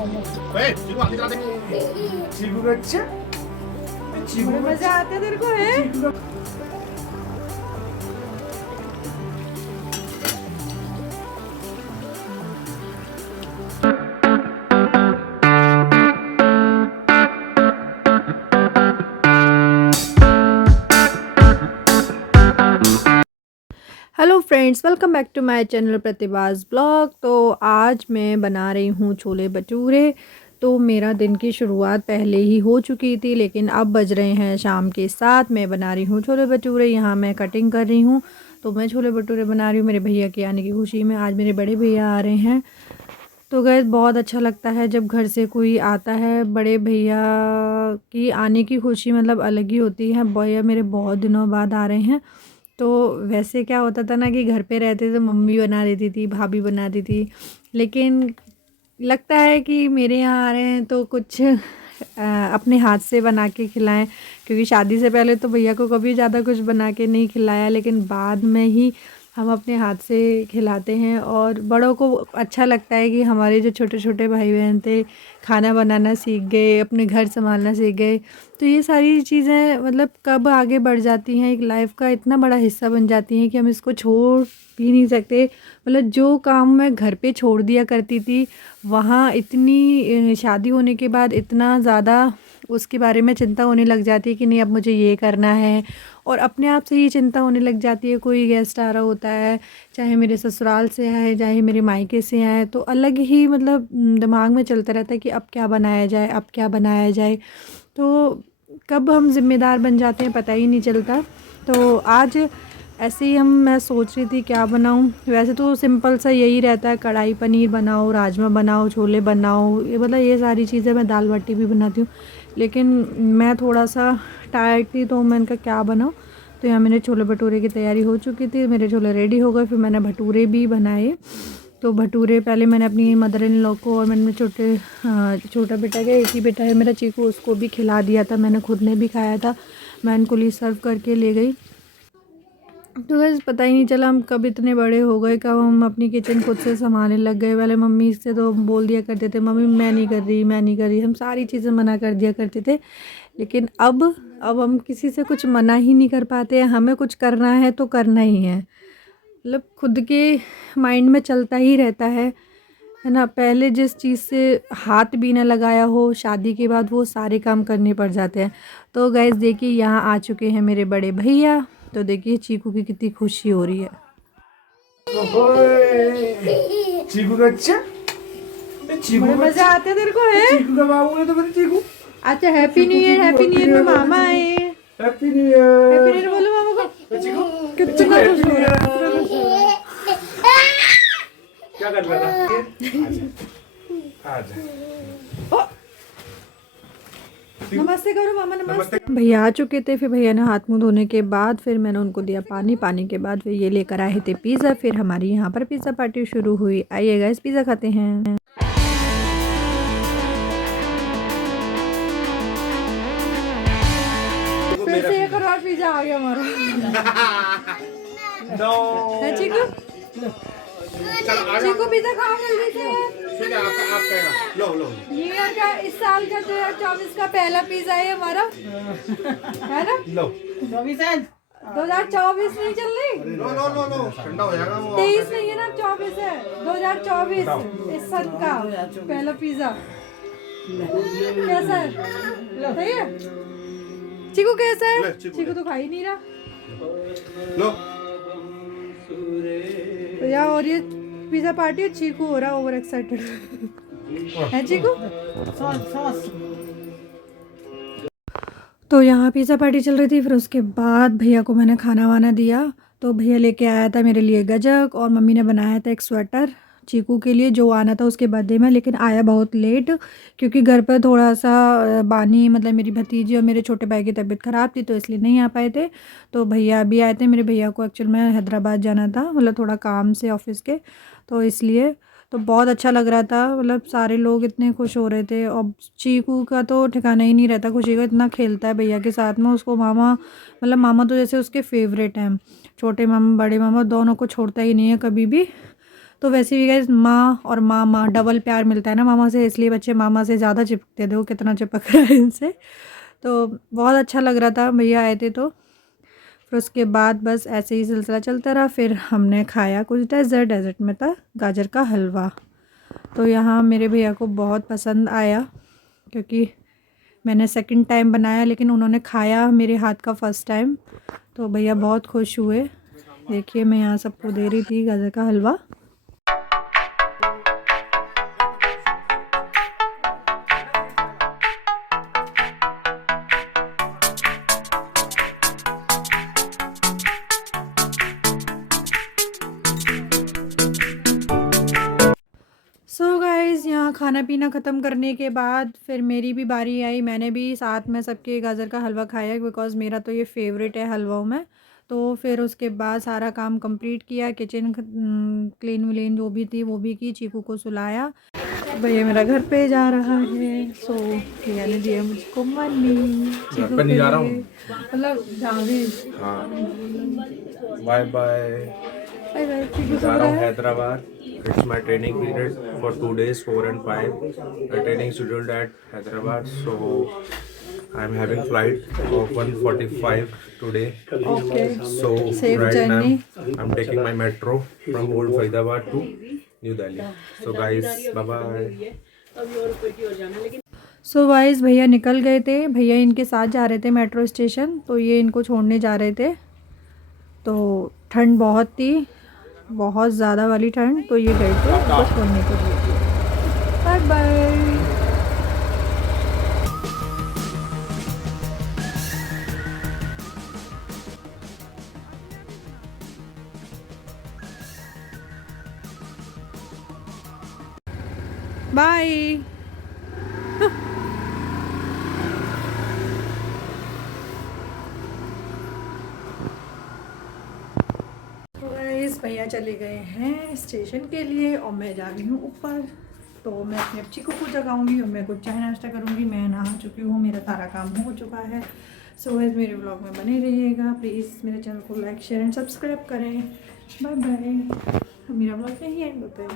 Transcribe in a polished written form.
왜? 지금 안 되잖아. 지구가 짜? बड़े 지구가 मजे आते हैं तेरे को है। 지구가 hello friends, welcome back to my channel Pratibhas blog. तो आज मैं बना रही हूँ छोले भटूरे। तो मेरा दिन की शुरुआत पहले ही हो चुकी थी, लेकिन अब बज रहे हैं शाम के 7। मैं बना रही हूँ छोले भटूरे। यहाँ मैं कटिंग कर रही हूँ। तो मैं छोले भटूरे बना रही हूँ मेरे भैया के आने की खुशी में। आज मेरे बड़े भैया आ रहे हैं। तो गैस बहुत अच्छा लगता है जब घर से कोई आता है। बड़े भैया की आने की खुशी मतलब अलग ही होती है। भैया मेरे बहुत दिनों बाद आ रहे हैं। तो वैसे क्या होता था ना कि घर पे रहते तो मम्मी बना देती थी, भाभी बना देती थी, लेकिन लगता है कि मेरे यहाँ आ रहे हैं तो कुछ अपने हाथ से बना के खिलाएं। क्योंकि शादी से पहले तो भैया को कभी ज़्यादा कुछ बना के नहीं खिलाया, लेकिन बाद में ही हम अपने हाथ से खिलाते हैं। और बड़ों को अच्छा लगता है कि हमारे जो छोटे छोटे भाई बहन थे खाना बनाना सीख गए, अपने घर संभालना सीख गए। तो ये सारी चीज़ें मतलब कब आगे बढ़ जाती हैं, एक लाइफ का इतना बड़ा हिस्सा बन जाती हैं कि हम इसको छोड़ भी नहीं सकते। मतलब जो काम मैं घर पे छोड़ दिया करती थी, वहाँ इतनी शादी होने के बाद इतना ज़्यादा उसके बारे में चिंता होने लग जाती है कि नहीं अब मुझे ये करना है। और अपने आप से ही चिंता होने लग जाती है। कोई गेस्ट आ रहा होता है, चाहे मेरे ससुराल से आए चाहे मेरे मायके से आए, तो अलग ही मतलब दिमाग में चलता रहता है कि अब क्या बनाया जाए, अब क्या बनाया जाए। तो कब हम ज़िम्मेदार बन जाते हैं पता ही नहीं चलता। तो आज ऐसे ही मैं सोच रही थी क्या बनाऊं। वैसे तो सिंपल सा यही रहता है, कढ़ाई पनीर बनाओ, राजमा बनाओ, छोले बनाओ, ये मतलब ये सारी चीज़ें। मैं दाल बाटी भी बनाती हूँ, लेकिन मैं थोड़ा सा टायर्ड थी तो मैंने कहा क्या बनाऊँ। तो यहाँ मेरे छोले भटूरे की तैयारी हो चुकी थी, मेरे छोले रेडी हो गए। फिर मैंने भटूरे भी बनाए। तो भटूरे पहले मैंने अपनी मदर इन लॉ को और मैंने छोटा बेटा का एक ही बेटा है मेरा चीकू, उसको भी खिला दिया था। मैंने खुद ने भी खाया था। मैं इनको लिए सर्व करके ले गई। तो बस पता ही नहीं चला हम कब इतने बड़े हो गए, कब हम अपनी किचन खुद से संभालने लग गए। पहले मम्मी से तो बोल दिया करते थे, मम्मी मैं नहीं कर रही, मैं नहीं कर रही, हम सारी चीज़ें मना कर दिया करते थे। लेकिन अब हम किसी से कुछ मना ही नहीं कर पाते हैं। हमें कुछ करना है तो करना ही है। मतलब खुद के माइंड में चलता ही रहता है ना। पहले जिस चीज़ से हाथ भी ना लगाया हो, शादी के बाद वो सारे काम करने पड़ जाते हैं। तो गाइस देखिए यहाँ आ चुके हैं मेरे बड़े भैया। तो देखिए चीकू की कितनी खुशी हो रही है। ओए 지구가 짜? बड़े 지구가 मजे 짜? आते हैं तेरे को है। 지구가 बाबू तो मेरे चिकू अच्छा happy new year, happy new year में मामा आए। Happy new happy new year year बोलो मामा को। चिकू कितना खुश हो रहा है। क्या कर रहा था आजा नमस्ते करो मामा, नमस्ते। भैया आ चुके थे। फिर भैया ने हाथ मुंह धोने के बाद फिर मैंने उनको दिया पानी। पानी के बाद फिर ये लेकर आए थे पिज़्ज़ा। फिर हमारी यहाँ पर पिज़्ज़ा पार्टी शुरू हुई। आइए गाइस पिज़्ज़ा खाते हैं। फिर से एक और पिज़्ज़ा आ गया हमारा। नो है चीकू, चीकू पिज़्ज़ा खाओ जल्दी से। ठीक है आप कहना लो न्यू ईयर का इस साल का 2024 का पहला पिज़्ज़ा है हमारा, है ना। लो 2024 नहीं चल रही, लो ठंडा हो जाएगा वो 23 नहीं है ना, 24 है। 2024 इस साल का पहला पिज़्ज़ा कैसा है, सही है। चीकू कैसा है? चीकू तो खा ही नहीं रहा। लो तो यार और ये पिज़्ज़ा पार्टी, चीकू हो रहा ओवर एक्साइटेड है चीकू। तो यहाँ पिज़्ज़ा पार्टी चल रही थी। फिर उसके बाद भैया को मैंने खाना वाना दिया। तो भैया लेके आया था मेरे लिए गजक, और मम्मी ने बनाया था एक स्वेटर चीकू के लिए जो आना था उसके बर्थडे में, लेकिन आया बहुत लेट। क्योंकि घर पर थोड़ा सा बानी मतलब मेरी भतीजी और मेरे छोटे भाई की तबीयत ख़राब थी, तो इसलिए नहीं आ पाए थे। तो भैया भी आए थे। मेरे भैया को एक्चुअल में हैदराबाद जाना था, मतलब थोड़ा काम से ऑफिस के, तो इसलिए। तो बहुत अच्छा लग रहा था, मतलब सारे लोग इतने खुश हो रहे थे। और चीकू का तो ठिकाना ही नहीं रहता खुशी का, इतना खेलता है भैया के साथ में। उसको मामा मतलब मामा तो जैसे उसके फेवरेट हैं। छोटे मामा बड़े मामा दोनों को छोड़ता ही नहीं है कभी भी। तो वैसे भी गाइस माँ और मामा डबल प्यार मिलता है ना मामा से, इसलिए बच्चे मामा से ज़्यादा चिपकते थे। वो कितना चिपक रहा है इनसे, तो बहुत अच्छा लग रहा था भैया आए थे। तो फिर उसके बाद बस ऐसे ही सिलसिला चलता रहा। फिर हमने खाया कुछ डेजर्ट में था गाजर का हलवा। तो यहाँ मेरे भैया को बहुत पसंद आया, क्योंकि मैंने सेकंड टाइम बनाया लेकिन उन्होंने खाया मेरे हाथ का फ़र्स्ट टाइम, तो भैया बहुत खुश हुए। देखिए मैं यहाँ सबको दे रही थी गाजर का हलवा। सो गाइज़ यहाँ खाना पीना ख़त्म करने के बाद फिर मेरी भी बारी आई। मैंने भी साथ में सबके गाजर का हलवा खाया, बिकॉज़ मेरा तो ये फेवरेट है हलवाओं में। तो फिर उसके बाद सारा काम कंप्लीट किया, किचन क्लीन व्लीन जो भी थी वो भी की, चीकू को सुलाया। भैया मेरा घर पे जा रहा है। सो भैया ने दिया मुझको मनी घर पे नहीं जा रहा हूँ, मतलब जहाँ भी। हाँ bye bye. Bye bye. Chiku जा रहा हूँ Hyderabad. It's my training period for 2 days, 4 and 5. My training scheduled at Hyderabad, so I'm having flight of 1:45 today. Okay, So Safe right journey. now I'm taking my metro from Old Faridabad to New Delhi. So guys, bye bye. So wise भैया निकल गए थे। भैया इनके साथ जा रहे थे मेट्रो स्टेशन, तो ये इनको छोड़ने जा रहे थे। तो ठंड बहुत थी, बहुत ज़्यादा वाली ठंड, तो ये गए थे इनको छोड़ने के लिए। Bye bye. बाय। भैया चले गए हैं स्टेशन के लिए और मैं जा रही हूँ ऊपर। तो मैं अपने चीकू को जगाऊंगी और मैं कुछ चाय नाश्ता करूँगी। मैं नहा चुकी हूँ, मेरा सारा काम हो चुका है। सो गाइस मेरे व्लॉग में बने रहिएगा प्लीज़। मेरे चैनल को लाइक शेयर एंड सब्सक्राइब करें। Bye bye. मेरा व्लॉग यहीं एंड होता है।